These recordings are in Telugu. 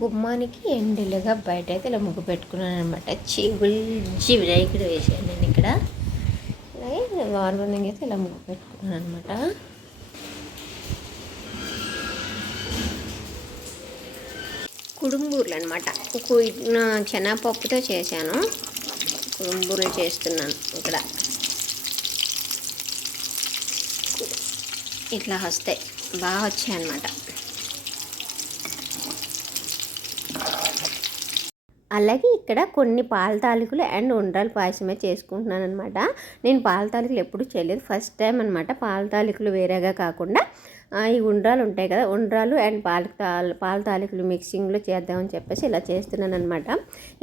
గుమ్మానికి ఎండలుగా బయట అయితే ఇలా ముగ్గు పెట్టుకున్నాను అనమాట చిగుల్చి వినాయకుడు వేసాను నేను ఇక్కడ. అలాగే అయితే ఇలా ముగ్గు పెట్టుకున్నాను అనమాట కుడుంబూర్లు అనమాట శనగపప్పుతో చేశాను. కుడుంబూర్లు చేస్తున్నాను ఇక్కడ. ఇట్లా వస్తాయి. బాగా వచ్చాయి అనమాట అలాగే ఇక్కడ కొన్ని పాల తాలికలు అండ్ ఉండ్రాల పాయసమే చేసుకుంటున్నాను అనమాట నేను పాల తాలికలు ఎప్పుడు చేయలేదు. ఫస్ట్ టైం అనమాట పాల తాలికలు వేరేగా కాకుండా ఈ ఉండ్రాలు ఉంటాయి కదా ఉండ్రాలు అండ్ పాల తాల్ పాల తాలికలు మిక్సింగ్లో చేద్దామని చెప్పేసి ఇలా చేస్తున్నాను అనమాట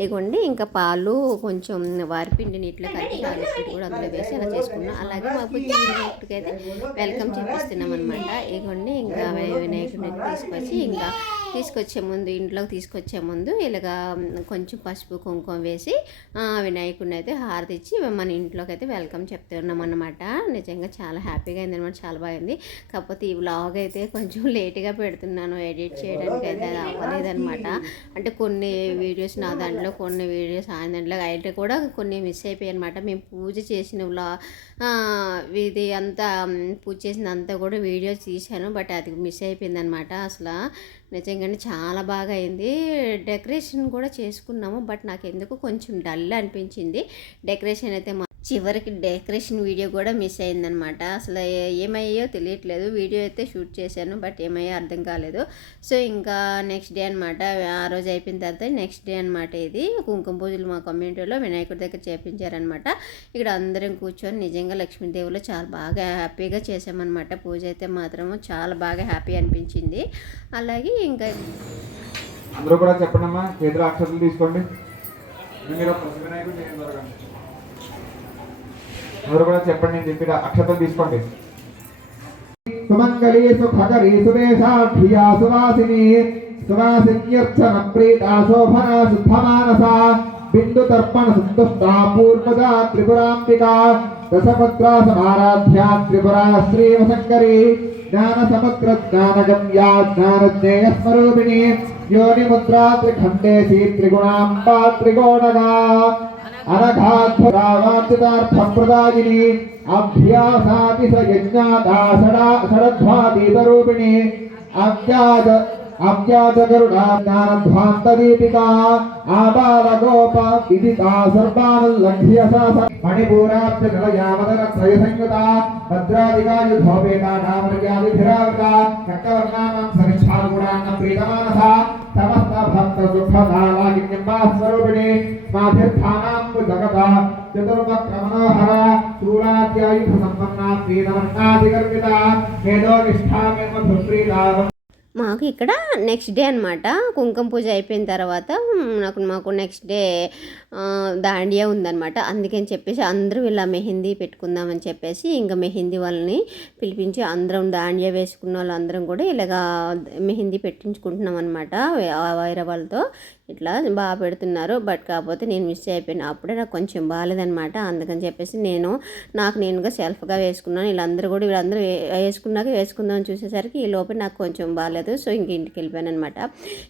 ఇగోండి ఇంకా పాలు కొంచెం వారిపిండి నీటిలో కలిపి తాలిపిండి కూడా అందులో వేసి ఇలా చేసుకున్నాం. అలాగే మా వినాయకుడికి అయితే వెల్కమ్ చెప్పిస్తున్నాం అనమాట ఇగోండి ఇంకా వినాయకుడిని తీసుకొచ్చి ఇంకా తీసుకొచ్చే ముందు ఇంట్లోకి తీసుకొచ్చే ముందు ఇలాగా కొంచెం పసుపు కుంకుమ వేసి వినాయకుడిని అయితే హారతి ఇచ్చి మన ఇంట్లోకి అయితే వెల్కమ్ చెప్తున్నాం అనమాట నిజంగా చాలా హ్యాపీగా అయింది అనమాట చాలా బాగుంది కాకపోతే ఈ వ్లాగ్ అయితే కొంచెం లేట్గా పెడుతున్నాను ఎడిట్ చేయడానికి అయితే అది అవ్వలేదన్నమాట. అంటే కొన్ని వీడియోస్ నా దాంట్లో కొన్ని వీడియోస్ ఆయన దాంట్లో అయితే కూడా కొన్ని మిస్ అయిపోయాయి అనమాట మేము పూజ చేసిన వ్లా ఇది అంతా పూజ చేసిన అంతా కూడా వీడియోస్ తీశాను బట్ అది మిస్ అయిపోయింది అనమాట అసలు. నిజంగానే చాలా బాగా అయింది. డెకరేషన్ కూడా చేసుకున్నాము. బట్ నాకు ఎందుకు కొంచెం డల్ అనిపించింది. డెకరేషన్ అయితే మా- చివరికి డెకరేషన్ వీడియో కూడా మిస్ అయిందనమాట. అసలు ఏమయ్యో తెలియట్లేదు. వీడియో అయితే షూట్ చేశాను బట్ ఏమయ్యో అర్థం కాలేదు. సో ఇంకా నెక్స్ట్ డే అనమాట ఆ రోజు అయిపోయిన తర్వాత నెక్స్ట్ డే అనమాట ఇది. కుంకుమ పూజలు మా కమ్యూనిటీలో వినాయకుడి దగ్గర చేపించారనమాట. ఇక్కడ అందరం కూర్చొని నిజంగా లక్ష్మీదేవిలో చాలా బాగా హ్యాపీగా చేసామన్నమాట పూజ అయితే మాత్రము చాలా బాగా హ్యాపీ అనిపించింది. అలాగే ఇంకా అందరూ కూడా చెప్పండి అమ్మా చేతులు అక్షతలు తీసుకోండి. మీరు ప్రతి కూడా చెప్పండి నేను చెప్పిన అక్షతలు తీసుకోండి. సుమంగళీ సుఖకరీ సువేషాఢ్యా సువాసిని సువాసిన్యర్చన ప్రీతా శోభన శుద్ధమానస బిందు తర్పణ సుందుష్టా పూర్వదా త్రిపురాంబిక దశపత్రా సమారాధ్యా త్రిపురా శ్రీవశంకరి జ్ఞాన సముద్ర జ్ఞానగమ్యా జ్ఞానజ్ఞేయ స్వరూపిణి యోని ముద్రా త్రిఖండేశీ త్రిగుణాంబా త్రిగోణగా అనఘాధ్వరావార్చితార్థప్రదాయిని అభ్యాసాతి స యజ్ఞాదా షడా షడధ్వాతీతరూపిణి అవ్యాజ అవ్యాజగరుడా జ్ఞానధ్వాంతదీపికా ఆబాలగోప విదితా సర్వానుల్లంఘ్య సా మణిపూరాబ్జ నిలయామదన త్రయ సంయుత భద్రాదిగాయుధోపేతా నామర్యాదిభిరావృత చక్రవర్ణామం సరిచ్ఛాగుణాన్న ప్రీతమానస भक्त सुख नालागिन्यम्बा स्वरूपिणी माधिर्थानाम्बु जगतः चतुर्वक्रमनोहरा शूलाद्यायुध सम्पन्ना श्रीनमन्नाधिगर्विता मेधोनिष्ठा मेम सुश्रीता మాకు ఇక్కడ నెక్స్ట్ డే అనమాట కుంకుమ పూజ అయిపోయిన తర్వాత నాకు మాకు నెక్స్ట్ డే దాండియా ఉందన్నమాట. అందుకని చెప్పేసి అందరూ ఇలా మెహందీ పెట్టుకుందామని చెప్పేసి ఇంకా మెహందీ వాళ్ళని పిలిపించి అందరం దాండియా వేసుకున్న వాళ్ళందరం కూడా ఇలాగా మెహందీ పెట్టించుకుంటున్నాం అనమాట వైర వాళ్ళతో ఇట్లా బాగా పెడుతున్నారు. బట్ కాకపోతే నేను మిస్ అయిపోయాను. అప్పుడే నాకు కొంచెం బాగాలేదనమాట అందుకని చెప్పేసి నేను నాకు నేనుగా సెల్ఫ్గా వేసుకున్నాను. వీళ్ళందరూ కూడా వీళ్ళందరూ వే- వేసుకున్నాక వేసుకుందామని చూసేసరికి ఈ లోపల నాకు కొంచెం బాగాలేదు సో ఇంక ఇంటికి వెళ్ళిపోయాను అనమాట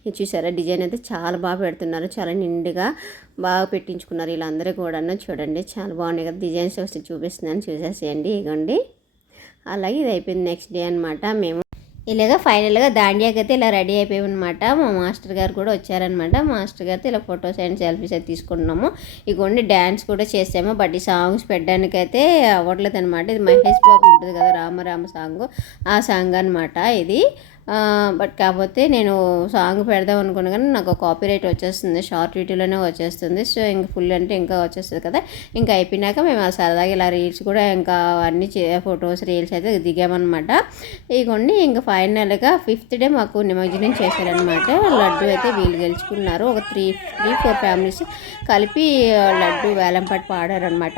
చూసారా డిజైన్ అయితే చాలా బాగా పెడుతున్నారు. చాలా నిండుగా బాగా పెట్టించుకున్నారు వీళ్ళందరూ కూడా చూడండి చాలా బాగున్నాయి కదా డిజైన్స్. వస్తే చూపిస్తున్నాను. చూసేసేయండి. ఇగోండి. అలాగే ఇది అయిపోయింది నెక్స్ట్ డే అనమాట మేము ఇలాగ ఫైనల్గా దాండియాకి అయితే ఇలా రెడీ అయిపోయామన్నమాట. అనమాట మా మాస్టర్ గారు కూడా వచ్చారనమాట మాస్టర్ గారితో ఇలా ఫొటోస్ అండ్ సెల్ఫీస్ అయితే తీసుకుంటున్నాము. ఇగోండి డ్యాన్స్ కూడా చేసాము. బట్ ఈ సాంగ్స్ పెట్టడానికైతే అవ్వట్లేదు అనమాట ఇది మహేష్ బాబు ఉంటుంది కదా రామరామ సాంగ్. ఆ సాంగ్ అనమాట ఇది. బట్ కాకపోతే నేను సాంగ్ పెడదాం అనుకున్నా కానీ నాకు కాపీ రైట్ వచ్చేస్తుంది. షార్ట్ వీడియోలోనే వచ్చేస్తుంది. సో ఇంకా ఫుల్ అంటే ఇంకా వచ్చేస్తుంది కదా. ఇంకా అయిపోయినాక మేము ఆ సరదాగా ఇలా రీల్స్ కూడా ఇంకా అన్ని ఫొటోస్ రీల్స్ అయితే దిగామన్నమాట. ఇగోండి ఇంకా ఫైనల్గా ఫిఫ్త్ డే మాకు నిమజ్జనం చేశారనమాట లడ్డు అయితే వీళ్ళు గెలుచుకున్నారు. ఒక త్రీ త్రీ ఫోర్ ఫ్యామిలీస్ కలిపి లడ్డు వేలంపాటి పాడారనమాట